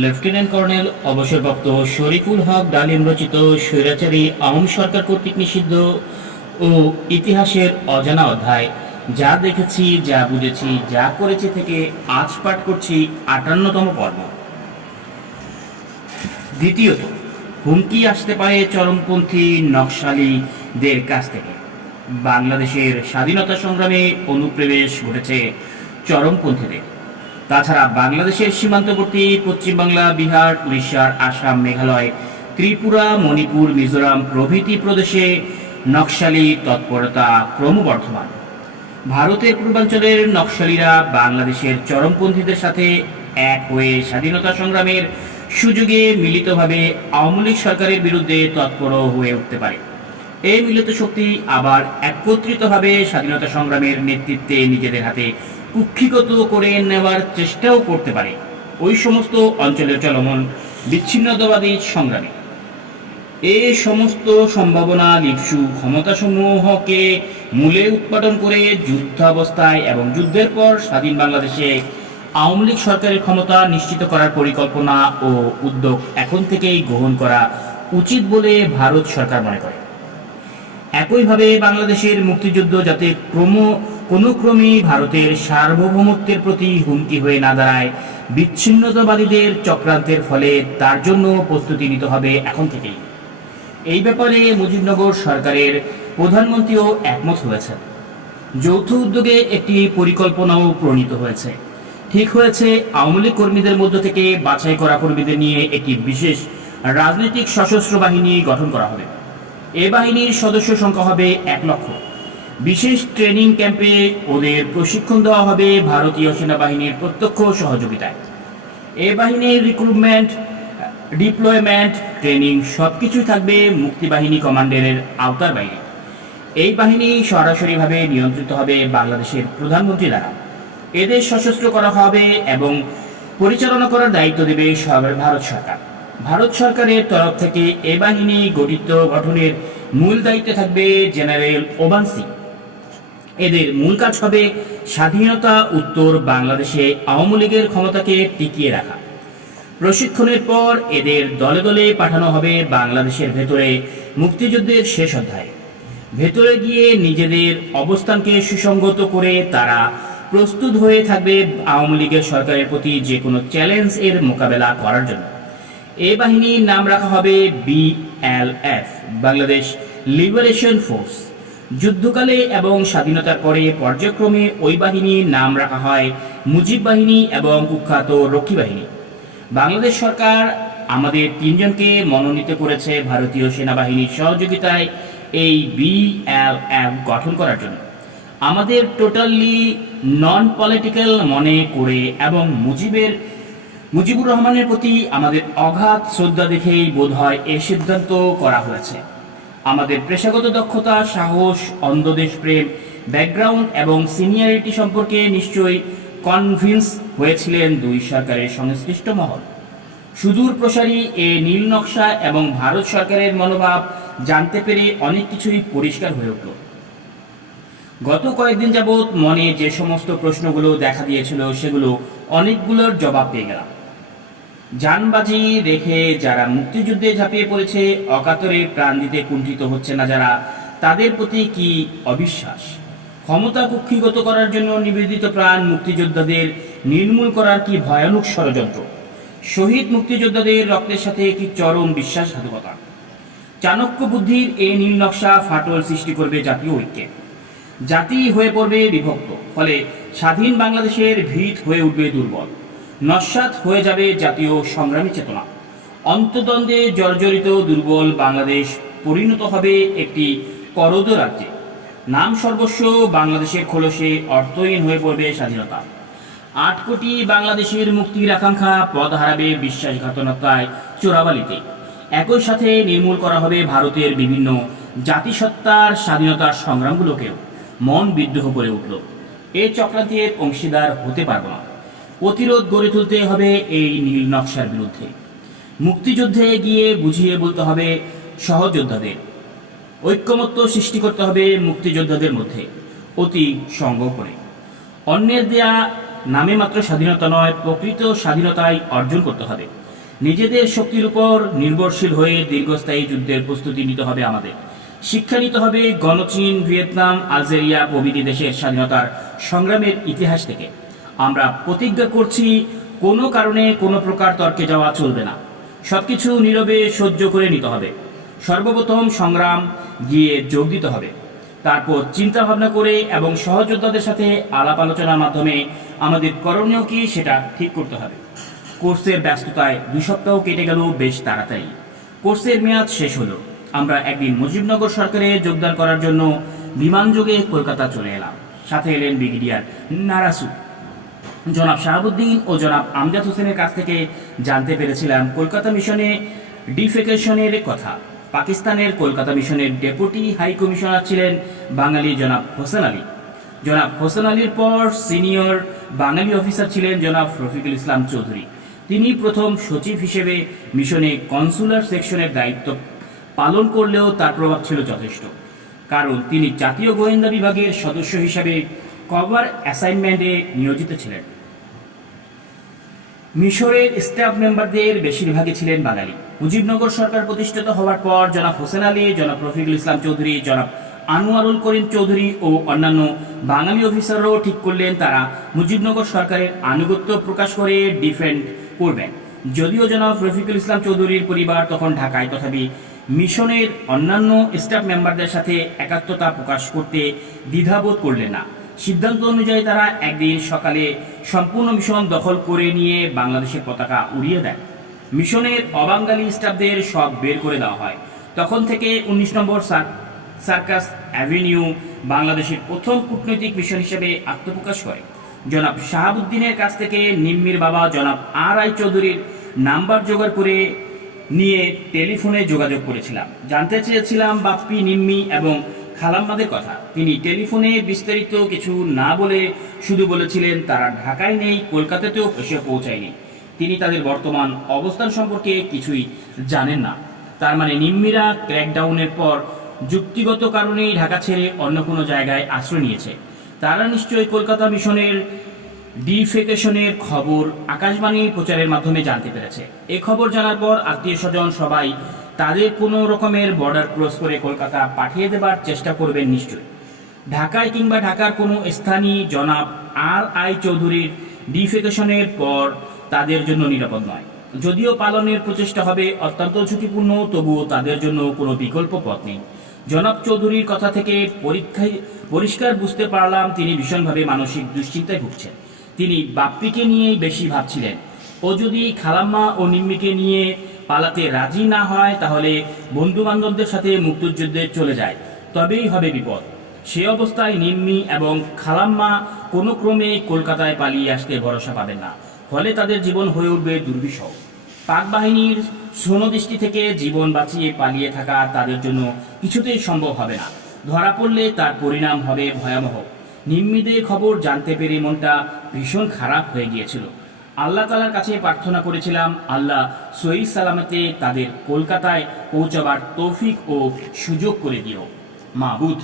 Lieutenant colonel অবসরপ্রাপ্ত শরীফুল হক ডালিম রচিত স্বৈরাচারী আওয়ামী সরকার কর্তৃক নিষিদ্ধ ও ইতিহাসের অজানা অধ্যায়। যা দেখেছি, যা বুঝেছি, যা করেছি থেকে আজ পাঠ করছি আটান্নতম পর্ব। দ্বিতীয়ত, হুমকি আসতে পারে চরমপন্থী নকশালীদের কাছ থেকে। বাংলাদেশের স্বাধীনতা সংগ্রামে অনুপ্রবেশ ঘটেছে চরমপন্থীদের। তাছাড়া বাংলাদেশের সীমান্তবর্তী পশ্চিমবাংলা, বিহার, উড়িষ্যার আসাম, মেঘালয়, ত্রিপুরা, মণিপুর, মিজোরাম প্রভৃতি প্রদেশে নকশালী তৎপরতা ক্রমবর্ধমান। ভারতের পূর্বাঞ্চলের নকশালীরা বাংলাদেশের চরমপন্থীদের সাথে এক হয়ে স্বাধীনতা সংগ্রামের সুযোগে মিলিতভাবে আওয়ামী লীগ সরকারের বিরুদ্ধে তৎপর হয়ে উঠতে পারে। এই মিলিত শক্তি আবার একত্রিতভাবে স্বাধীনতা সংগ্রামের নেতৃত্বে নিজেদের হাতে কুক্ষিগত করে নেওয়ার চেষ্টাও করতে পারে। ওই সমস্ত অঞ্চলের চলমান বিচ্ছিন্নতাবাদী সংগ্রামে। এ সমস্ত সম্ভাবনা লিপসু ক্ষমতাসমূহকে মূলে উৎপাদন করে যুদ্ধাবস্থায় এবং যুদ্ধের পর স্বাধীন বাংলাদেশে আওয়ামী লীগ সরকারের ক্ষমতা নিশ্চিত করার পরিকল্পনা ও উদ্যোগ এখন থেকেই গ্রহণ করা উচিত বলে ভারত সরকার মনে করে। একইভাবে বাংলাদেশের মুক্তিযুদ্ধ যাতে ক্রম কোনো ক্রমেই ভারতের সার্বভৌমত্বের প্রতি হুমকি হয়ে না দাঁড়ায়, বিচ্ছিন্নতাবাদীদের চক্রান্তের ফলে তার জন্য প্রস্তুতি নিতে হবে এখন থেকেই। এই ব্যাপারে মুজিবনগর সরকারের প্রধানমন্ত্রীও একমত হয়েছেন। যৌথ উদ্যোগে একটি পরিকল্পনাও প্রণীত হয়েছে। ঠিক হয়েছে, আওয়ামী লীগ কর্মীদের মধ্য থেকে বাছাই করা কর্মীদের নিয়ে একটি বিশেষ রাজনৈতিক সশস্ত্র বাহিনী গঠন করা হবে। এ বাহিনীর সদস্য সংখ্যা হবে এক লক্ষ। বিশেষ ট্রেনিং ক্যাম্পে ওদের প্রশিক্ষণ দেওয়া হবে ভারতীয় সেনাবাহিনীর প্রত্যক্ষ সহযোগিতায়। এ বাহিনীর রিক্রুটমেন্ট ডিপ্লয়মেন্ট ট্রেনিং সব সবকিছুই থাকবে মুক্তিবাহিনী কমান্ডারের আওতার বাইরে। এই বাহিনী সরাসরিভাবে নিয়ন্ত্রিত হবে বাংলাদেশের প্রধানমন্ত্রী দ্বারা। এদের সশস্ত্র করা হবে এবং পরিচালনা করার দায়িত্ব দেবে ভারত সরকার। ভারত সরকারের তরফ থেকে এ বাহিনী গঠিত গঠনের মূল দায়িত্বে থাকবে জেনারেল ওবানসি এদের মূল কাজ হবে স্বাধীনতা, উত্তর বাংলাদেশে আওয়ামী লীগের ক্ষমতাকে টিকিয়ে রাখা। প্রশিক্ষণের পর এদের দলে দলে পাঠানো হবে বাংলাদেশের ভেতরে মুক্তিযুদ্ধের শেষ অধ্যায়। ভেতরে গিয়ে নিজেদের অবস্থানকে সুসংগত করে তারা প্রস্তুত হয়ে থাকবে আওয়ামী লীগের সরকারের প্রতি যে কোনো চ্যালেঞ্জ এর মোকাবেলা করার জন্য। এ বাহিনীর নাম রাখা হবে বিএলএফ বাংলাদেশ লিবারেশন ফোর্স যুদ্ধকালে এবং স্বাধীনতার পরে পর্যায়ক্রমে ওই বাহিনীর নাম রাখা হয় মুজিব বাহিনী এবং কুখ্যাত রক্ষী বাহিনী। বাংলাদেশ সরকার আমাদের তিনজনকে মনোনীত করেছে ভারতীয় সেনাবাহিনীর সহযোগিতায় এই বিএলএফ গঠন করার জন্য। আমাদের টোটালি নন পলিটিক্যাল মনে করে এবং মুজিবের মুজিবুর রহমানের প্রতি আমাদের অগাধ শ্রদ্ধা দেখেই বোধহয় এ সিদ্ধান্ত করা হয়েছে। আমাদের পেশাগত দক্ষতা, সাহস, অন্ধদেশ প্রেম, ব্যাকগ্রাউন্ড এবং সিনিয়রিটি সম্পর্কে নিশ্চয়ই কনভিন্স হয়েছিলেন দুই সরকারের সংশ্লিষ্ট মহল। সুদূর প্রসারী এ নীল নকশা এবং ভারত সরকারের মনোভাব জানতে পেরে অনেক কিছুই পরিষ্কার হয়ে উঠল। গত কয়েকদিন যাবৎ মনে যে সমস্ত প্রশ্নগুলো দেখা দিয়েছিল, সেগুলো অনেকগুলোর জবাব পেয়ে গেলাম। যানবাজি রেখে যারা মুক্তিযুদ্ধে ঝাঁপিয়ে পড়েছে, অকাতরে প্রাণ দিতে কুণ্ঠিত হচ্ছে না যারা, তাদের প্রতি কি অবিশ্বাস? ক্ষমতা কুক্ষিগত করার জন্য নিবেদিত প্রাণ মুক্তিযোদ্ধাদের নির্মূল করার কি ভয়ানক ষড়যন্ত্র? শহীদ মুক্তিযোদ্ধাদের রক্তের সাথে কি চরম বিশ্বাসঘাতকতা? চাণক্য বুদ্ধির এই নীল নকশা ফাটল সৃষ্টি করবে জাতীয় ঐক্যে। জাতি হয়ে পড়বে বিভক্ত, ফলে স্বাধীন বাংলাদেশের ভিত হয়ে উঠবে দুর্বল। নস্বাত হয়ে যাবে জাতীয় সংগ্রামী চেতনা। অন্তদ্বন্দ্বে জর্জরিত দুর্বল বাংলাদেশ পরিণত হবে একটি করদ রাজ্যে। নাম সর্বস্ব বাংলাদেশের খোলসে অর্থহীন হয়ে পড়বে স্বাধীনতা। আট কোটি বাংলাদেশের মুক্তির আকাঙ্ক্ষা পদ হারাবে বিশ্বাসঘাতকতায় চোরাবালিতে। একই সাথে নির্মূল করা হবে ভারতের বিভিন্ন জাতিসত্তার স্বাধীনতার সংগ্রামগুলোকেও। মন বিদ্রোহ করে উঠল। এই চক্রান্তের অংশীদার হতে পারব না। প্রতিরোধ গড়ে তুলতে হবে এই নীল নকশার বিরুদ্ধে। মুক্তিযুদ্ধে গিয়ে বুঝিয়ে বলতে হবে সহযোদ্ধাদের। ঐক্যমত্য সৃষ্টি করতে হবে মুক্তিযোদ্ধাদের মধ্যে, অতি সঙ্গ করে অন্যের দেয়া নামে মাত্র স্বাধীনতা নয়, প্রকৃত স্বাধীনতাই অর্জন করতে হবে। নিজেদের শক্তির উপর নির্ভরশীল হয়ে দীর্ঘস্থায়ী যুদ্ধের প্রস্তুতি নিতে হবে আমাদের। শিক্ষা নিতে হবে গণচীন, ভিয়েতনাম, আলজেরিয়া প্রভৃতি দেশের স্বাধীনতার সংগ্রামের ইতিহাস থেকে। আমরা প্রতিজ্ঞা করছি, কোনো কারণে কোনো প্রকার তর্কে যাওয়া চলবে না। সবকিছু নীরবে সহ্য করে নিতে হবে। সর্বপ্রথম সংগ্রাম গিয়ে যোগ দিতে হবে। তারপর চিন্তা ভাবনা করে এবং সহযোদ্ধাদের সাথে আলাপ আলোচনার মাধ্যমে আমাদের করণীয় কি সেটা ঠিক করতে হবে। কোর্সের ব্যস্ততায় দুই সপ্তাহ কেটে গেল বেশ তাড়াতাড়ি। কোর্সের মেয়াদ শেষ হলো। আমরা একদিন মুজিবনগর সরকারে যোগদান করার জন্য বিমানযোগে কলকাতা চলে এলাম। সাথে এলেন ব্রিগেডিয়ার নারাসু। জনাব শাহাবুদ্দিন ও জনাব আমজাদ হোসেনের কাছ থেকে জানতে পেরেছিলাম কলকাতা মিশনে ডিফেকেশনের কথা। পাকিস্তানের কলকাতা মিশনের ডেপুটি হাই কমিশনার ছিলেন বাঙালি জনাব হোসেন আলী। জনাব হোসেন আলীর পর সিনিয়র বাঙালি অফিসার ছিলেন জনাব রফিকুল ইসলাম চৌধুরী। তিনি প্রথম সচিব হিসেবে মিশনে কনসুলার সেকশনের দায়িত্ব পালন করলেও তার প্রভাব ছিল যথেষ্ট। কারণ তিনি জাতীয় গোয়েন্দা বিভাগের সদস্য হিসেবে কভার অ্যাসাইনমেন্টে নিয়োজিত ছিলেন। মিশরের স্টাফ মেম্বারদের বেশিরভাগই ছিলেন বাঙালি। মুজিবনগর সরকার প্রতিষ্ঠিত হওয়ার পর জনাব হোসেন আলী, জনাব রফিকুল ইসলাম চৌধুরী, জনাব আনোয়ারুল করিম চৌধুরী ও অন্যান্য বাঙালি অফিসাররাও ঠিক করলেন তারা মুজিবনগর সরকারের আনুগত্য প্রকাশ করে ডিফেন্ড করবেন। যদিও জনাব রফিকুল ইসলাম চৌধুরীর পরিবার তখন ঢাকায়, তথাপি মিশনের অন্যান্য স্টাফ মেম্বারদের সাথে একাত্মতা প্রকাশ করতে দ্বিধাবোধ করলেন না। সিদ্ধান্ত অনুযায়ী তারা একদিন সকালে সম্পূর্ণ মিশন দখল করে নিয়ে বাংলাদেশের পতাকা উড়িয়ে দেয়। মিশনের অবাঙ্গালি স্টাফদের সব বের করে দেওয়া হয়। তখন থেকে উনিশ নম্বর সার- সার্কাস অ্যাভিনিউ বাংলাদেশের প্রথম কূটনৈতিক মিশন হিসেবে আত্মপ্রকাশ করে। জনাব শাহাবুদ্দিনের কাছ থেকে নিম্মির বাবা জনাব আর আই চৌধুরীর নাম্বার জোগাড় করে নিয়ে টেলিফোনে যোগাযোগ করেছিলাম। জানতে চেয়েছিলাম বাপ্পি, নিম্মি এবং খালাম্মাদের কথা। তিনি টেলিফোনে বিস্তারিত কিছু না বলে শুধু বলেছিলেন, তারা ঢাকায় নেই, কলকাতাতেও এসে পৌঁছায়নি। তিনি তাদের বর্তমান অবস্থান সম্পর্কে কিছুই জানেন না। তার মানে নিম্মিরা ক্র্যাকডাউনের পর যুক্তিগত কারণেই ঢাকা ছেড়ে অন্য কোনো জায়গায় আশ্রয় নিয়েছে। তারা নিশ্চয়ই কলকাতা মিশনের ডিফেকেশনের খবর আকাশবাণী প্রচারের মাধ্যমে জানতে পেরেছে। এ খবর জানার পর আত্মীয় স্বজন সবাই তাদের কোনো রকমের বর্ডার ক্রস করে কলকাতা পাঠিয়ে দেবার চেষ্টা করবেন নিশ্চয়ই। ঢাকায় কিংবা ঢাকার কোনো স্থানীয় জনাব আর আই চৌধুরীর ডিফেকেশনের পর তাদের জন্য নিরাপদ নয়। যদিও পালনের প্রচেষ্টা হবে অত্যন্ত ঝুঁকিপূর্ণ, তবুও তাদের জন্য কোনো বিকল্প পথ নেই। জনাব চৌধুরীর কথা থেকে পরীক্ষায় পরিষ্কার বুঝতে পারলাম তিনি ভীষণভাবে মানসিক দুশ্চিন্তায় ভুগছেন। তিনি বাপ্পিকে নিয়েই বেশি ভাবছিলেন। ও যদি খালাম্মা ও নিম্মিকে নিয়ে পালাতে রাজি না হয়, তাহলে বন্ধু বান্ধবদের সাথে মুক্তিযুদ্ধে চলে যায়। তবেই হবে বিপদ। সে অবস্থায় নিম্মি এবং খালাম্মা কোনো ক্রমে কলকাতায় পালিয়ে আসতে ভরসা পাবে না। ফলে তাদের জীবন হয়ে উঠবে দুর্বিষহ। পাক বাহিনীর দৃষ্টি থেকে জীবন বাঁচিয়ে পালিয়ে থাকা তাদের জন্য কিছুতেই সম্ভব হবে না। ধরা পড়লে তার পরিণাম হবে ভয়াবহ। নিম্মিদের খবর জানতে পেরে মনটা ভীষণ খারাপ হয়ে গিয়েছিল। আল্লাহ তালার কাছে প্রার্থনা করেছিলাম, আল্লাহ সহি সালামতে তাদের কলকাতায় পৌঁছাবার তৌফিক ও সুযোগ করে দিও। মাবুদ